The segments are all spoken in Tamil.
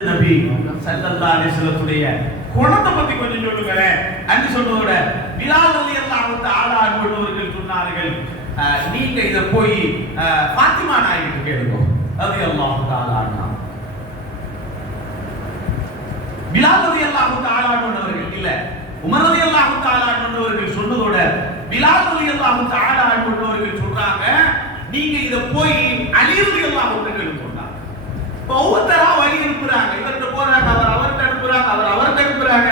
நபி ஸல்லல்லாஹு அலைஹி வஸல்லத்துடைய குணத்தை பத்தி கொஞ்சம் சொல்லுங்களேன். அன்று சொன்னதோட பிலால் ரலியல்லாஹு தஆலா அன்ஹு சொன்னார்கள், நீங்க இத போய் ஃபாத்திமா நாயகிட்ட கேளுங்க ரலியல்லாஹு தஆலா அன்ஹா. பிலால் ரலியல்லாஹு தஆலா அன்ஹு இல்ல, உமர் ரலியல்லாஹு தஆலா அன்ஹு சொன்னதோட பிலால் ரலியல்லாஹு தஆலா அன்ஹு சொல்றாங்க, நீங்க இத போய் அலி ரலியல்லாஹு அன்ஹு கேளுங்க. ஒவ்வொருத்தரா வழி அனுப்புறாங்க, இவர்கிட்ட போறாங்க, அவர் அவர்கிட்ட அனுப்புறாங்க, அவர் அவர்கிட்ட அனுப்புறாங்க,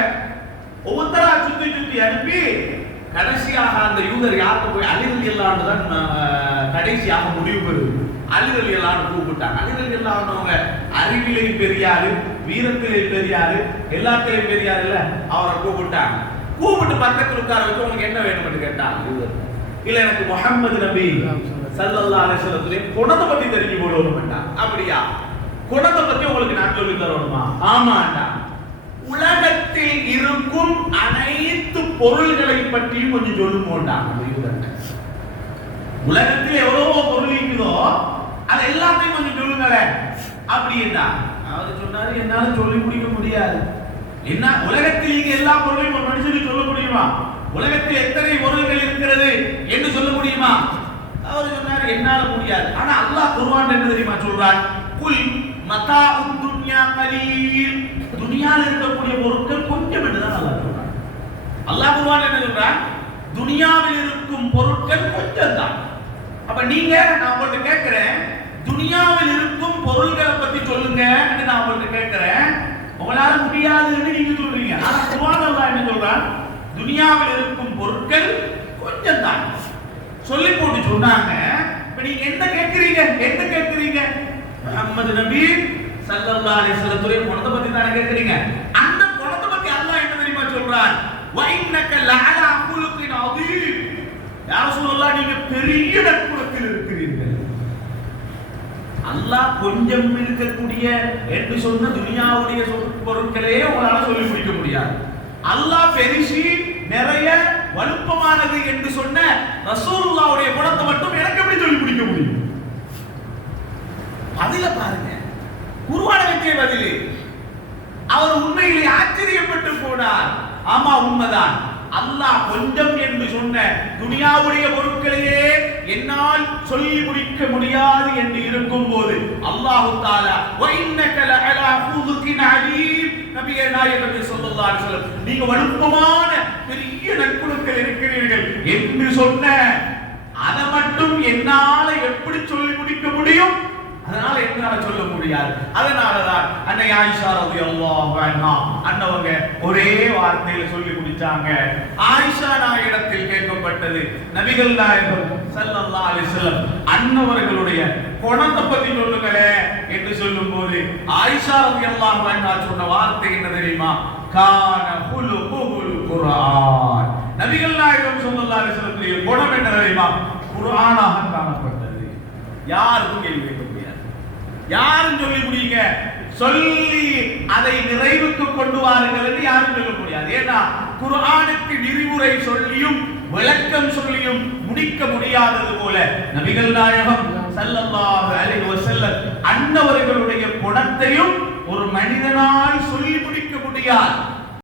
ஒவ்வொருத்தரா சுத்தி சுத்தி அனுப்பி கடைசியாக அந்த யூதர் யாருக்கு போய் அலி ரலியல்லாஹு தான் கடைசியாக முடிவு பெறுது. அலி ரலியல்லாஹு கூப்பிட்டாங்க. அலி ரலியல்லாஹு அறிவிலே பெரியாரு, வீரத்திலே பெரியாரு, எல்லாத்திலையும் பெரியாரு இல்ல, அவரை கூப்பிட்டாங்க. கூப்பிட்டு பக்கத்துல உட்கார வச்சு உங்களுக்கு என்ன வேணும்னு கேட்டாங்க யூதர். இல்ல எனக்கு முஹம்மது நபி ஸல்லல்லாஹு அலைஹி வஸல்லம் குணத்தை பத்தி தெரிஞ்சு கொள்ளணும். அப்படியா, குணத்தை பத்தி உங்களுக்கு நான் சொல்லி தரணுமா? ஆமாண்டா. உலகத்தில் இருக்கும் அனைத்து பொருள்களை பற்றியும் கொஞ்சம் சொல்லுமோண்டா. உலகத்தில் எவ்வளவோ பொருள் இருக்குதோ அது எல்லாத்தையும் கொஞ்சம் சொல்லுங்களேன் அப்படின்னா அவர் சொன்னாரு, என்னால சொல்லி முடிக்க முடியாது. என்ன உலகத்தில் இங்க எல்லா பொருளையும் ஒரு மனுஷனுக்கு சொல்ல முடியுமா? உலகத்தில் எத்தனை பொருள்கள் இருக்கிறது என்று சொல்ல முடியுமா? அவர் சொன்னாரு, என்னால முடியாது. ஆனா அல்லாஹ் குர்ஆன் என்ன தெரியுமா சொல்றான்? குல் மதாஉத் துன்யா கலீல். துனியால இருக்கக்கூடிய பொருட்கள் கொஞ்சம் என்றுதான் அல்லாஹ் சொல்றான். அல்லாஹ் குர்ஆன் என்ன சொல்றான்? துனியாவில் இருக்கும் பொருட்கள் கொஞ்சம் தான். அப்ப நீங்க, நான் உங்கள்ட்ட கேட்கிறேன், துனியாவில் இருக்கும் பொருள்களை பத்தி சொல்லுங்க நான் உங்கள்ட்ட கேட்கிறேன். உங்களால முடியாதுன்னு நீங்க சொல்றீங்க. ஆனா குர்ஆன் அல்லாஹ் என்ன சொல்றான்? துனியாவில் இருக்கும் பொருட்கள் கொஞ்சம் தான் சொல்லி போட்டு சொன்னாங்க. இப்ப நீங்க என்ன கேட்கிறீங்க? என்ன கேட்கிறீங்க? முஹம்மது நபி ஸல்லல்லாஹு அலைஹி வஸல்லம் குணத்தை பத்தி தான கேக்குறீங்க. அந்த குணத்தை பத்தி அல்லாஹ் என்ன தெரியுமா சொல்றான்? வ இன்னக லஅலா குலுகின் அதீம். யா ரசூலுல்லாஹ், நீங்க பெரிய நற்குணத்தில் இருக்கிறீர்கள். அல்லாஹ் கொஞ்சம் இருக்கக்கூடிய என்று சொன்ன துனியாவுடைய பொருட்களே உங்களால சொல்லி முடிக்க முடியாது. அல்லாஹ் பெரிசி நிறைய வலுப்பமானது என்று சொன்ன ரசூலுல்லாஹ்வுடைய குணத்தை மட்டும் எனக்கு எப்படி சொல்லி முடிக்க முடியும்? பதில பாருங்க, குர்ஆனுக்கே பதில். அவர் உண்மையிலே ஆச்சரியப்பட்டு போனார். ஆமா, உண்மைதான். அல்லாஹ் கொஞ்சம் என்று சொன்ன துனியாவுடைய பொருட்களையே என்னால் சொல்லி முடிக்க முடியாது என்று இருக்கும் போது அல்லாஹ் தஆலா வ இன்னக லஅலா குலுகின் அதீம், நபியே நாயகமே ஸல்லல்லாஹு அலைஹி வஸல்லம், நீங்க வலுப்பமான பெரிய நற்குணங்கள் இருக்கிறீர்கள் என்று சொன்ன அதை மட்டும் என்னால எப்படி சொல்லி முடிக்க முடியும்? அதனால என்னால சொல்ல முடியாது. அதனாலதான் அன்னை ஆயிஷா ரலியல்லாஹு அன்ஹா அன்னவங்க ஒரே வார்த்தையில சொல்லி முடிச்சாங்க. ஆயிஷா நாயகத்தில் கேட்கப்பட்டது, நபிகள் நாயகம் ஸல்லல்லாஹு அலைஹி வஸல்லம் அன்னவர்களுடைய குணத்தை பத்தி சொல்லுங்களே என்று சொல்லும்போது ஆயிஷா ரலியல்லாஹு அன்ஹா சொன்ன வார்த்தை என்ன தெரியுமா? கான குலுகுல் குர்ஆன். நபிகள் நாயகம் ஸல்லல்லாஹு அலைஹி வஸல்லத்துடைய குணம் என்ன தெரியுமா? குர்ஆனாக காணப்பட்டது. யாருக்கும் கேள்வி கேட்க முடியாது, யாரும் சொல்லி முடியுங்க, சொல்லி அதை நிறைவுக்கு கொண்டு வாருங்கள் என்று யாரும் சொல்ல முடியாது. ஏன்னா குர்ஆனுக்கு விரிவுரை சொல்லியும் விளக்கம் சொல்லியும் முடிக்க முடியாதது போல நபிகள் நாயகம் ஸல்லல்லாஹு அலைஹி வஸல்லம் அன்னவர்களுடைய குணத்தையும் ஒரு மனிதனால் சொல்லி முடிக்க முடியாது.